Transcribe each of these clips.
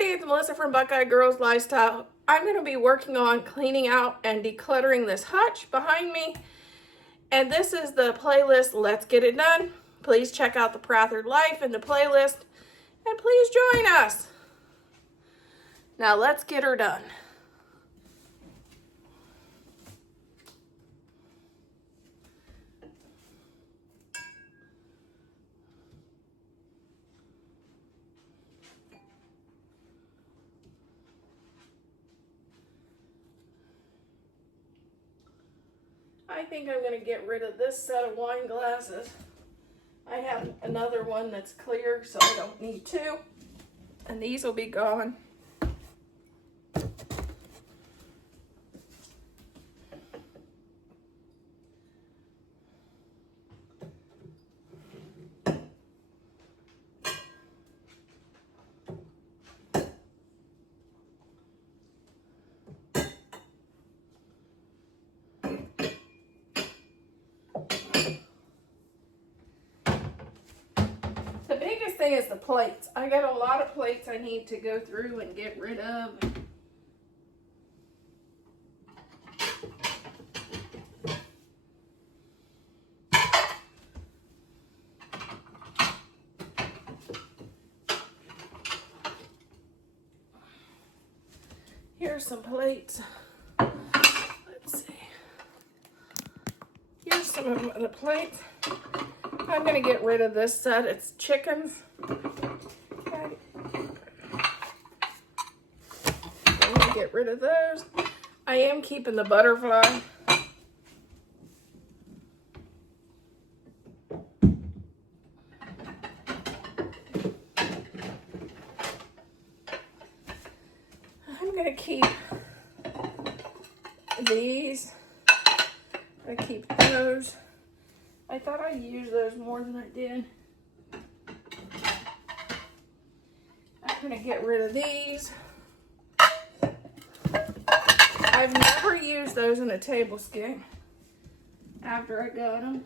everybody, it's Melissa from Buckeye Girls Lifestyle. I'm going to be working on cleaning out and decluttering this hutch behind me. And this is the playlist, Let's Get It Done. Please check out the Patrotic Life in the playlist. And please join us. Now let's get her done. I think I'm going to get rid of this set of wine glasses. I have another one that's clear, so I don't need two. And these will be gone. The biggest thing is the plates. I got a lot of plates I need to go through and get rid of. Here's some plates. Let's see. Here's some of the plates. I'm going to get rid of this set. It's chickens. Okay. I'm going to get rid of those. I am keeping the butterfly. I'm going to keep these. I keep those. I thought I used those more than I did. I'm going to get rid of these. I've never used those in a table skin after I got them.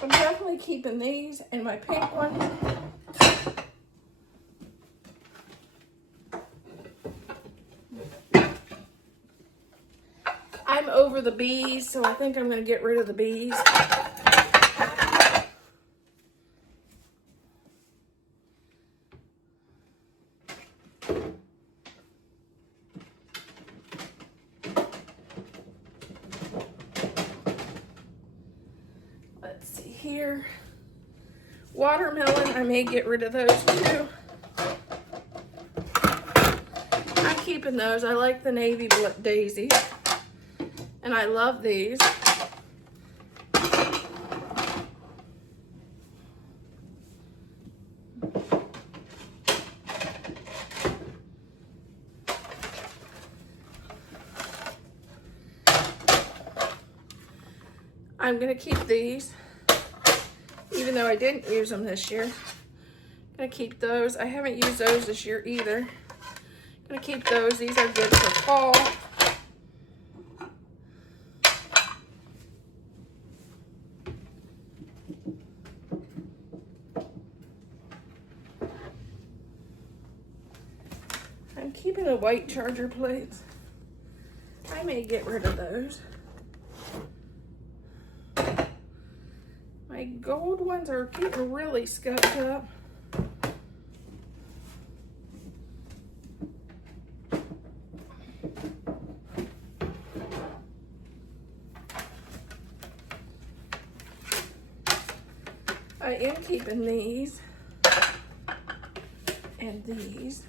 I'm definitely keeping these and my pink one. I'm over the bees, so I think I'm going to get rid of the bees. Let's see here. Watermelon, I may get rid of those too. I'm keeping those. I like the navy daisies. And I love these. I'm going to keep these, even though I didn't use them this year. I'm going to keep those. I haven't used those this year either. I'm going to keep those. These are good for fall. I'm keeping the white charger plates. I may get rid of those. My gold ones are getting really scuffed up. I am keeping these and these.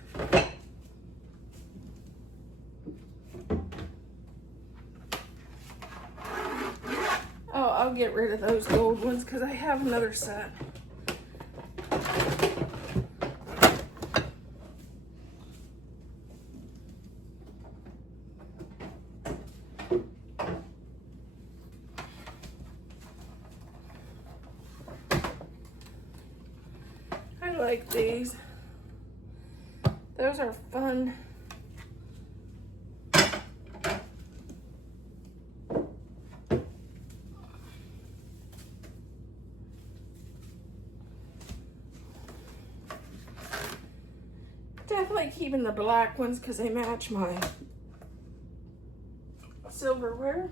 I'll get rid of those gold ones because I have another set. I like these. Those are fun. like keeping the black ones because they match my silverware.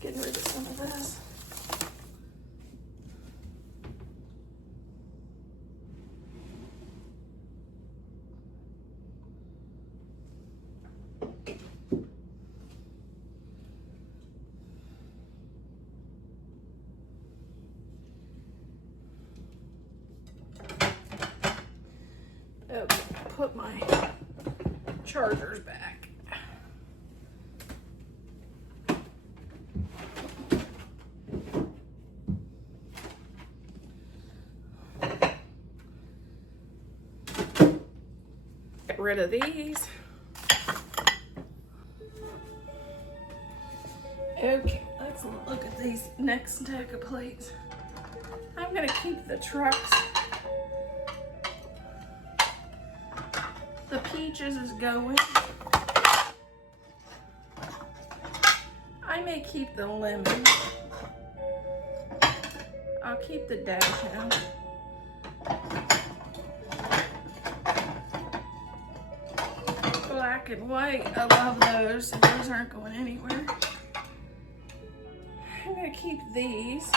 Getting rid of some of this. Okay, put my chargers back. Get rid of these. Okay, let's look at these next stack of plates. I'm gonna keep the trucks. The peaches is going. I may keep the lemon. I'll keep the dash hound. Black and white, I love those. Those aren't going anywhere. I'm gonna keep these.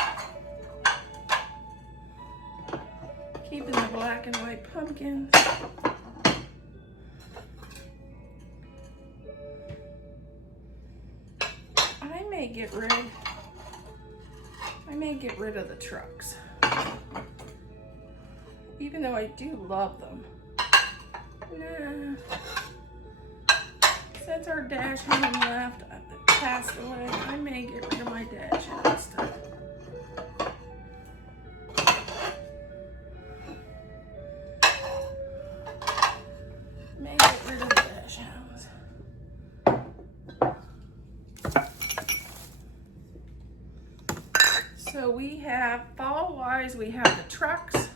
Keeping the black and white pumpkins. I may get rid of the trucks. Even though I do love them. Nah. Since our dash hand left, passed away, I may get rid of my dash hand stuff. May get rid of the dash hounds. So we have, fall-wise, we have the trucks,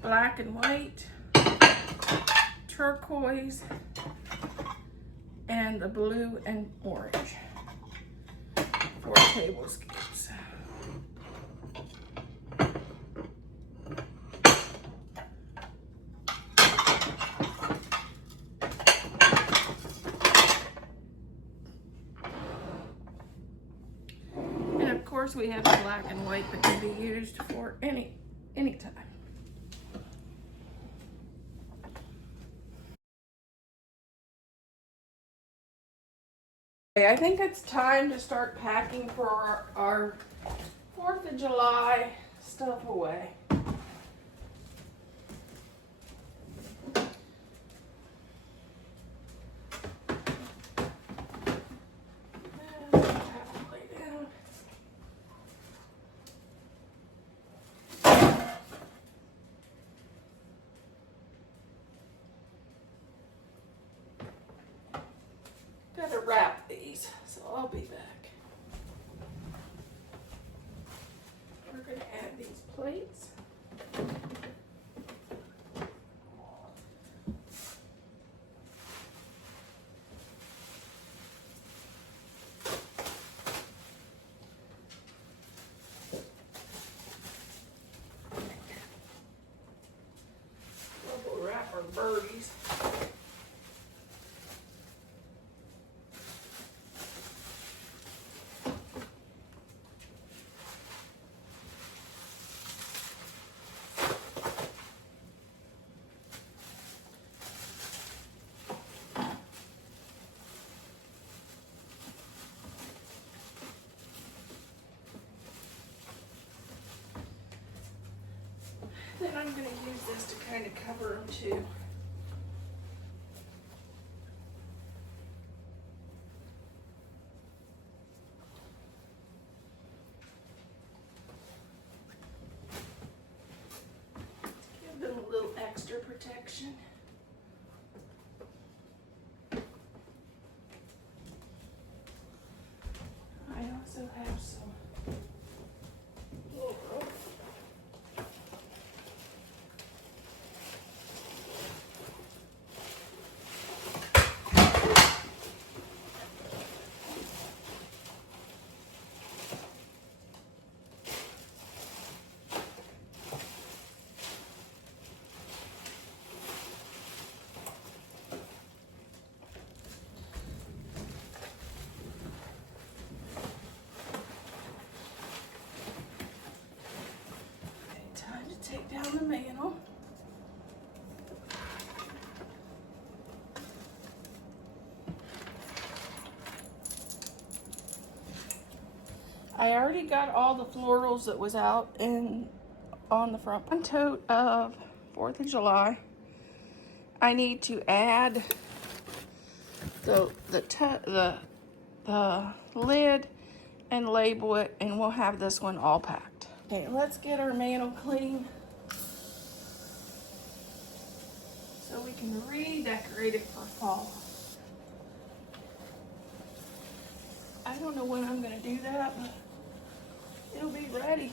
black and white, turquoise, and the blue and orange. 4 tablescapes. And of course we have the black and white that can be used for any time. I think it's time to start packing for our 4th of July stuff away. Gotta wrap these, so I'll be back. We're gonna add these plates. We'll wrap our birdies. Then I'm going to use this to kind of cover them too. Give them a little extra protection. I also have some I already got all the florals that was out and on the front. One tote of 4th of July. I need to add the lid and label it, and we'll have this one all packed. Okay, let's get our mantle clean so we can redecorate it for fall. I don't know when I'm gonna do that, but it'll be ready.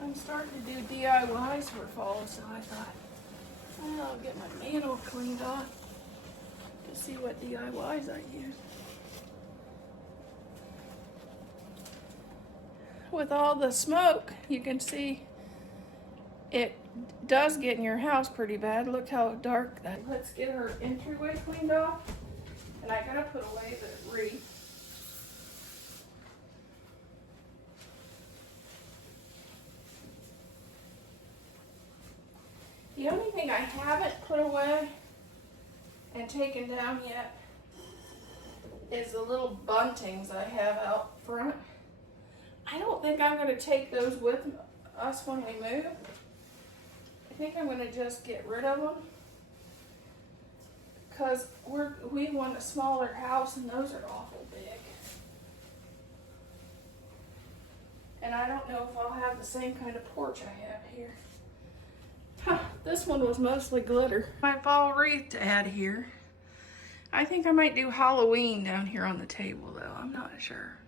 I'm starting to do DIYs for fall, so I thought, well, I'll get my mantle cleaned off to see what DIYs I use. With all the smoke, you can see it does get in your house pretty bad. Look how dark that. Let's get our entryway cleaned off, and I gotta put away the wreath. The only thing I haven't put away and taken down yet is the little buntings I have out front. I don't think I'm going to take those with us when we move. I think I'm going to just get rid of them because we want a smaller house and those are awful big. And I don't know if I'll have the same kind of porch I have here. Huh, this one was mostly glitter. My fall wreath to add here. I think I might do Halloween down here on the table though, I'm not sure.